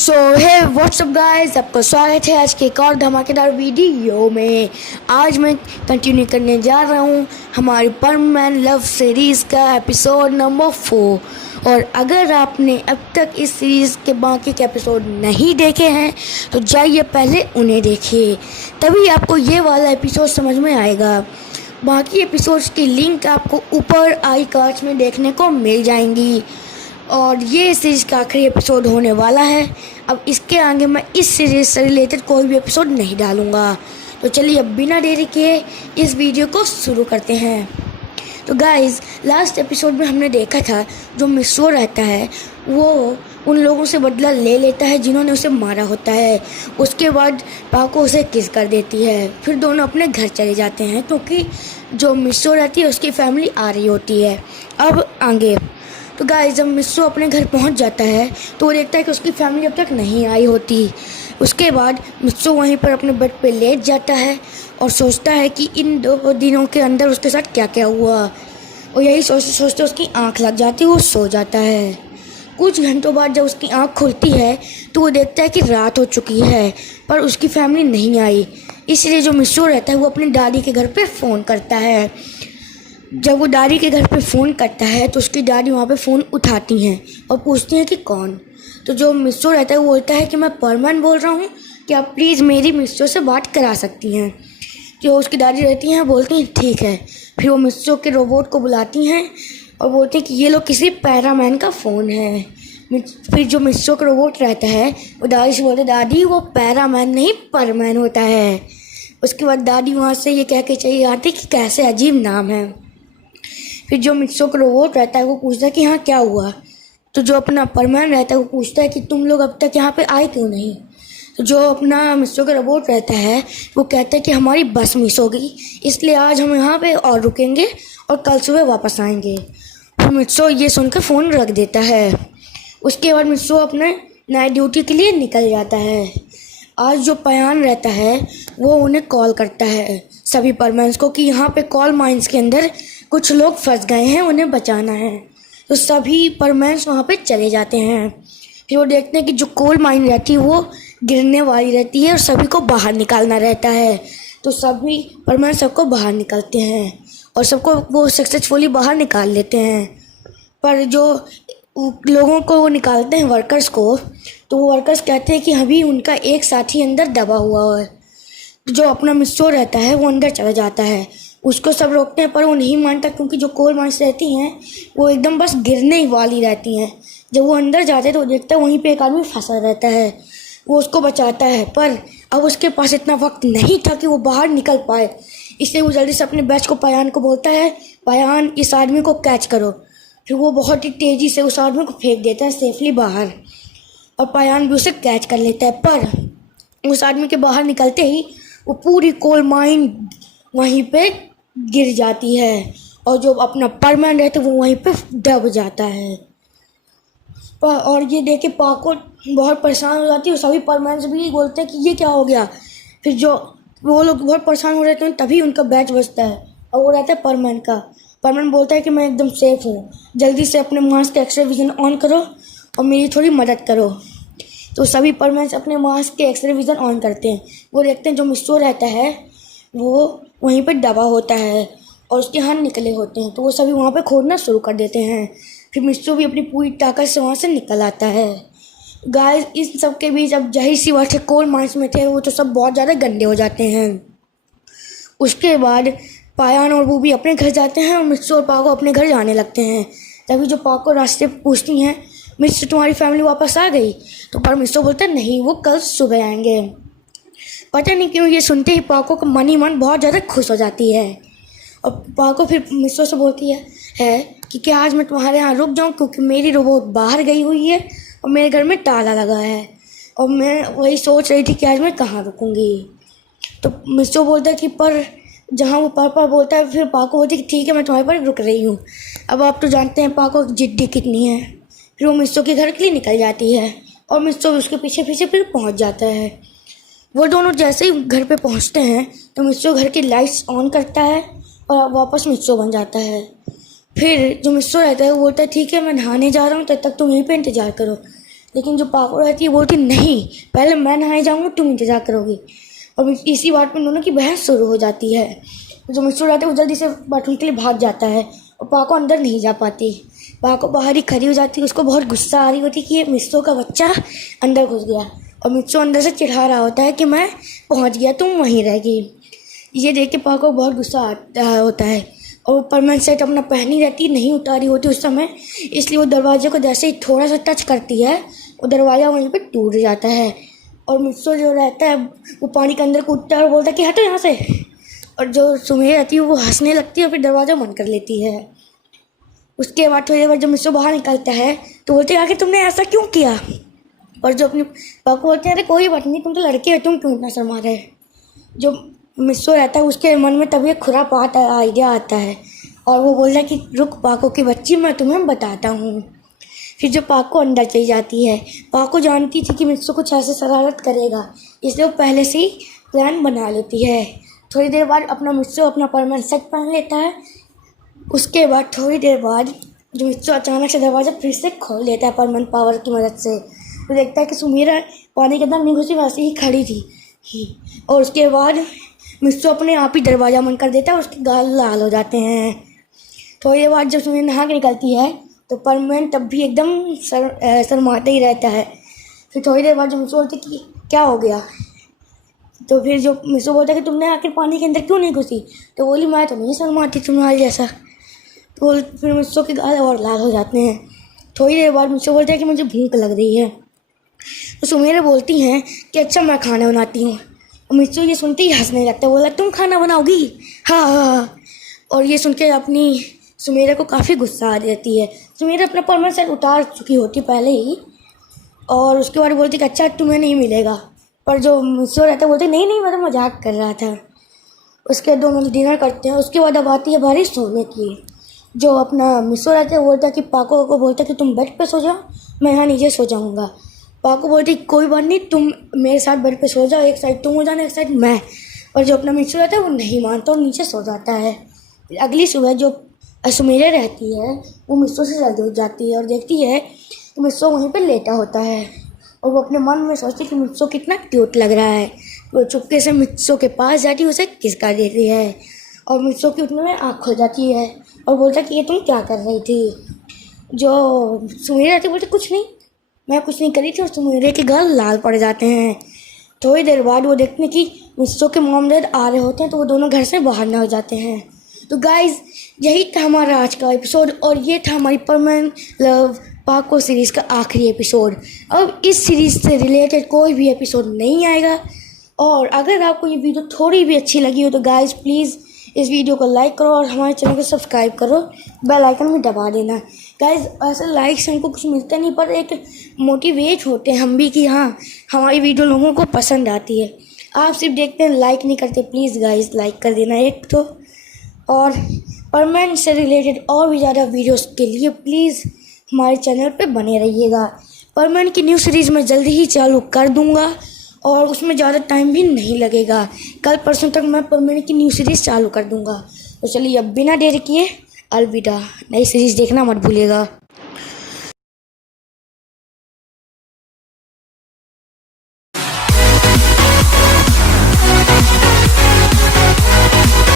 सो है WhatsApp guys, आपका स्वागत है आज के एक और धमाकेदार वीडियो में। आज मैं कंटिन्यू करने जा रहा हूँ हमारी परमैन लव सीरीज़ का एपिसोड नंबर 4। और अगर आपने अब तक इस सीरीज़ के बाकी के एपिसोड नहीं देखे हैं तो जाइए पहले उन्हें देखिए, तभी आपको ये वाला एपिसोड समझ में आएगा। बाकी एपिसोड्स की लिंक आपको ऊपर आई कार्ड्स में देखने को मिल जाएंगी। और ये सीरीज़ का आखिरी एपिसोड होने वाला है। अब इसके आगे मैं इस सीरीज़ से रिलेटेड कोई भी एपिसोड नहीं डालूँगा। तो चलिए अब बिना देरी किए इस वीडियो को शुरू करते हैं। तो गाइज़, लास्ट एपिसोड में हमने देखा था जो मिस्रो रहता है वो उन लोगों से बदला ले लेता है जिन्होंने उसे मारा होता है। उसके बाद पाको उसे किस कर देती है। फिर दोनों अपने घर चले जाते हैं क्योंकि जो मिस्रो रहती है उसकी फैमिली आ रही होती है। अब आगे तो गाइस, जब मिस्रो अपने घर पहुंच जाता है तो वो देखता है कि उसकी फैमिली अब तक नहीं आई होती। उसके बाद मिस्रो वहीं पर अपने बेड पे लेट जाता है और सोचता है कि इन 2 दिनों के अंदर उसके साथ क्या क्या हुआ। और यही सोचते सोचते उसकी आंख लग जाती है, वो सो जाता है। कुछ घंटों बाद जब उसकी आंख खुलती है तो वो देखता है कि रात हो चुकी है पर उसकी फैमिली नहीं आई। इसलिए जो मिस्रो रहता है वो अपनी दादी के घर पे फ़ोन करता है। जब वो दादी के घर पे फ़ोन करता है तो उसकी दादी वहाँ पे फ़ोन उठाती हैं और पूछती हैं कि कौन। तो जो मिस्रो रहता है वो बोलता है कि मैं परमन बोल रहा हूँ, कि आप प्लीज़ मेरी मिस्रो से बात करा सकती हैं। जो उसकी दादी रहती हैं बोलती हैं ठीक है। फिर वो मिस्रो के रोबोट को बुलाती हैं और बोलते हैं कि ये लोग किसी पैरामैन का फ़ोन है। फिर जो मिस्रो का रोबोट रहता है वो दादी से बोलते दादी वो पैरामैन नहीं परमैन होता है। उसके बाद दादी वहाँ से ये कह के चली आती कि कैसे अजीब नाम है। फिर जो मिस्रो का रोबोट रहता है वो पूछता है कि हाँ क्या हुआ। तो जो अपना परमैन रहता है वो पूछता है कि तुम लोग अब तक यहाँ पे आए क्यों नहीं। तो जो अपना मिस्रो का रोबोट रहता है वो कहता है कि हमारी बस मिस हो गई, इसलिए आज हम यहाँ पे और रुकेंगे और कल सुबह वापस आएंगे। फिर मिस्रो ये सुनकर फ़ोन रख देता है। उसके बाद मिस्रो अपने नाइट ड्यूटी के लिए निकल जाता है। आज जो पयान रहता है वो उन्हें कॉल करता है सभी परमैन्स को कि यहाँ पे कॉल माइंस के अंदर कुछ लोग फंस गए हैं, उन्हें बचाना है। तो सभी परमैन्स वहाँ पे चले जाते हैं। फिर वो देखते हैं कि जो कोल माइन रहती है वो गिरने वाली रहती है और सभी को बाहर निकालना रहता है। तो सभी परमैन सबको बाहर निकालते हैं और सबको वो सक्सेसफुली बाहर निकाल लेते हैं। पर जो लोगों को वो निकालते हैं वर्कर्स को, तो वो वर्कर्स कहते हैं कि अभी उनका एक साथी अंदर दबा हुआ है। जो अपना मिस्रो रहता है वो अंदर चला जाता है। उसको सब रोकते हैं पर वो नहीं मानता क्योंकि जो कोल माइंस रहती हैं वो एकदम बस गिरने ही वाली रहती हैं। जब वो अंदर जाते हैं तो वो देखता है वहीं पे एक आदमी फंसा रहता है। वो उसको बचाता है पर अब उसके पास इतना वक्त नहीं था कि वो बाहर निकल पाए। इसलिए वो जल्दी से अपने बैच को पयान को बोलता है पयान इस आदमी को कैच करो। फिर वो बहुत ही तेज़ी से उस आदमी को फेंक देता है सेफली बाहर और पयान भी उसे कैच कर लेता है। पर उस आदमी के बाहर निकलते ही वो पूरी कोल माइन वहीं पे गिर जाती है और जो अपना परमैन रहता है वो वहीं पे दब जाता है। और ये देख के पाको बहुत परेशान हो जाती है और सभी परमैन से भी बोलते हैं कि ये क्या हो गया। फिर जो वो लोग बहुत परेशान हो रहते हैं तभी उनका बैच बजता है और वो रहता है परमैन का। परमैन बोलता है कि मैं एकदम सेफ हूँ, जल्दी से अपने मास्क का एक्सरे विजन ऑन करो और मेरी थोड़ी मदद करो। तो सभी परमैन अपने मास्क के एक्सरे विजन ऑन करते हैं। वो देखते हैं जो मिस्रो रहता है वो वहीं पर दबा होता है और उसके हाथ निकले होते हैं। तो वो सभी वहाँ पे खोदना शुरू कर देते हैं। फिर मिस्रो भी अपनी पूरी ताकत से वहाँ से निकल आता है। गाइस, इस सब के बीच अब जाहिर सी बात है कोल माइंस में थे वो तो सब बहुत ज़्यादा गंदे हो जाते हैं। उसके बाद पायान और वो भी अपने घर जाते हैं और मिस्रो और पाको अपने घर जाने लगते हैं। तभी जो पाको रास्ते पूछती हैं मिस्रो तुम्हारी फैमिली वापस आ गई। तो पर मिस्रो बोलता है नहीं, वो कल सुबह आएंगे। पता नहीं क्यों ये सुनते ही पाको का मन ही मन बहुत ज़्यादा खुश हो जाती है। और पाको फिर मिस्रो से बोलती है कि क्या आज मैं तुम्हारे यहाँ रुक जाऊँ क्योंकि मेरी रोबोट बाहर गई हुई है और मेरे घर में ताला लगा है और मैं वही सोच रही थी कि आज मैं कहाँ रुकूँगी। तो मिस्रो बोलता है कि पर जहाँ वो पर बोलता है फिर पाको बोलती है कि ठीक है मैं तुम्हारे पर रुक रही हूँ। अब आप तो जानते हैं पाको जिद्दी कितनी है। फिर वो मिस्रो के घर के लिए निकल जाती है और मिस्रो उसके पीछे पीछे फिर पहुँच जाता है। वो दोनों जैसे ही घर पे पहुंचते हैं तो मिस्रो घर की लाइट्स ऑन करता है और वापस मिस्रो बन जाता है। फिर जो मिस्रो रहता है वो बोलता है ठीक है मैं नहाने जा रहा हूँ, तब तक तुम यहीं पे इंतज़ार करो। लेकिन जो पाको रहती है बोलती नहीं, पहले मैं नहाए जाऊँगा, तुम इंतज़ार करोगी। और इसी बात पर दोनों की बहस शुरू हो जाती है। जो मिस्सू रहता है वो जल्दी से बाथरूम के लिए भाग जाता है और पाको अंदर नहीं जा पाती। पाको बाहर ही खड़ी हो जाती है। उसको बहुत गुस्सा आ रही होती कि ये मिस्सू का बच्चा अंदर घुस गया, और मिस्सू अंदर से चिढ़ा रहा होता है कि मैं पहुंच गया, तुम वहीं रह गई। ये देख के पाको बहुत गुस्सा आता होता है, और परमानेंट सेट अपना पहनी रहती, नहीं उतारी होती उस समय, इसलिए वो दरवाजे को जैसे ही थोड़ा सा टच करती है वो दरवाज़ा वहीं पे टूट जाता है। और मिस्सू जो रहता है वो पानी के अंदर कूदता है और बोलता है कि हटो यहाँ से। और जो सुमेर रहती है वो हंसने लगती है और फिर दरवाज़ा बंद कर लेती है। उसके बाद थोड़ी देर बाद जब मिस्सू बाहर निकलता है तो बोलते हैं आखिर तुमने ऐसा क्यों किया। और जो अपने पापा बोलते हैं अरे कोई बात नहीं, तुम तो लड़के हो, तुम क्यों इतना शर्मा रहे। जो मिस्सू रहता है उसके मन में तभी एक खुरापात आइडिया आता है, और वो बोलता है कि रुक पाको की बच्ची, मैं तुम्हें बताता हूँ। फिर जो पाको अंदर चली जाती है, पाको जानती थी कि मिस्सू कुछ ऐसे शरारत करेगा, इसलिए वो पहले से ही प्लान बना लेती है। थोड़ी देर बाद अपना मिस्सू अपना परमानेंट सेट पहन लेता है। उसके बाद थोड़ी देर बाद जो मिस्सू अचानक से दरवाज़ा फिर से खोल लेता है परमानेंट पावर की मदद से। तो देखता है कि सुमीरा पानी के अंदर नहीं घुसी, वैसे ही खड़ी थी। और उसके बाद मिस्सू अपने आप ही दरवाज़ा बंद कर देता है और उसके गाल लाल हो जाते हैं। थोड़ी देर बाद जब सुमीरा नहा के निकलती है तो परमानेंट तब भी एकदम शर्माते ही रहता है। फिर थोड़ी देर बाद जो मिस्सू बोलती कि क्या हो गया, तो फिर जो मिस्सू बोलता है कि तुमने आखिर पानी के अंदर क्यों नहीं घुसी, तो बोली मैं तो नहीं शर्माती तुम्हारे जैसा। तो फिर मिस्सू के गाल और लाल हो जाते हैं। थोड़ी देर बाद मिस्सू बोलता है कि मुझे भूख लग रही है, तो सुमेरा बोलती हैं कि अच्छा मैं खाना बनाती हूँ। और मिस्सू ये सुनते ही हंसने लगता है, बोला तुम खाना बनाओगी, हाँ हाँ हाँ। और ये सुन के अपनी सुमेरा को काफ़ी गुस्सा आ जाती है। सुमेरा अपना परमानेंट सेट उतार चुकी होती पहले ही, और उसके बाद बोलती कि अच्छा तुम्हें नहीं मिलेगा। पर जो मिस्सू रहता है बोलते नहीं नहीं मैं तो मजाक कर रहा था। उसके दोनों डिनर करते हैं। उसके बाद अब आती है बारी सोने की। जो अपना मिस्सू रहता है बोलता है कि पाको को बोलता है कि तुम बेड पे सो जाओ, मैं यहाँ नीचे सो जाऊँगा। पाको बोलती कोई बात नहीं, तुम मेरे साथ बेड पे सो जाओ, एक साइड तुम हो जाना एक साइड मैं। और जो अपना मिस्सू रहता है वो नहीं मानता और नीचे सो जाता है। अगली सुबह जो सुमेरा रहती है वो मिस्सू से जल्दी उठ जाती है और देखती है कि मिस्सू वहीं पे लेटा होता है, और वो अपने मन में सोचती है कि मिस्सू कितना क्यूट लग रहा है। वो चुपके से मिस्सू के पास जाती है, उसे किस कर देती है, और मिस्सू की उतने में आँख खुल जाती है और बोलता है कि ये तुम क्या कर रही थी। जो सुमेरा रहती है बोलती कुछ नहीं, मैं कुछ नहीं करी थी, और सुमेरा के गाल लाल पड़ जाते हैं। थोड़ी देर बाद वो देखते हैं कि मिस्सू के मॉम डैड आ रहे होते हैं, तो वो दोनों घर से बाहर ना हो जाते हैं। तो गाइज़ यही था हमारा आज का एपिसोड, और ये था हमारी परमानेंट लव पाको सीरीज़ का आखिरी एपिसोड। अब इस सीरीज़ से रिलेटेड कोई भी एपिसोड नहीं आएगा। और अगर आपको ये वीडियो थोड़ी भी अच्छी लगी हो तो गाइज़ प्लीज़ इस वीडियो को लाइक करो और हमारे चैनल को सब्सक्राइब करो, बेल आइकन भी दबा देना। गाइज़ ऐसे लाइक से हमको कुछ मिलता नहीं, पर एक मोटिवेट होते हैं हम भी कि हाँ हमारी वीडियो लोगों को पसंद आती है। आप सिर्फ देखते हैं, लाइक नहीं करते। प्लीज़ गाइज़ लाइक कर देना एक तो। और परमानेंट से रिलेटेड और भी ज़्यादा वीडियोस के लिए प्लीज़ हमारे चैनल पे बने रहिएगा। परमानेंट की न्यू सीरीज़ मैं जल्दी ही चालू कर दूंगा, और उसमें ज़्यादा टाइम भी नहीं लगेगा। कल परसों तक मैं परमानेंट की न्यू सीरीज़ चालू कर दूंगा। तो चलिए अब बिना देर किए अलविदा। नई सीरीज़ देखना मत भूलिएगा।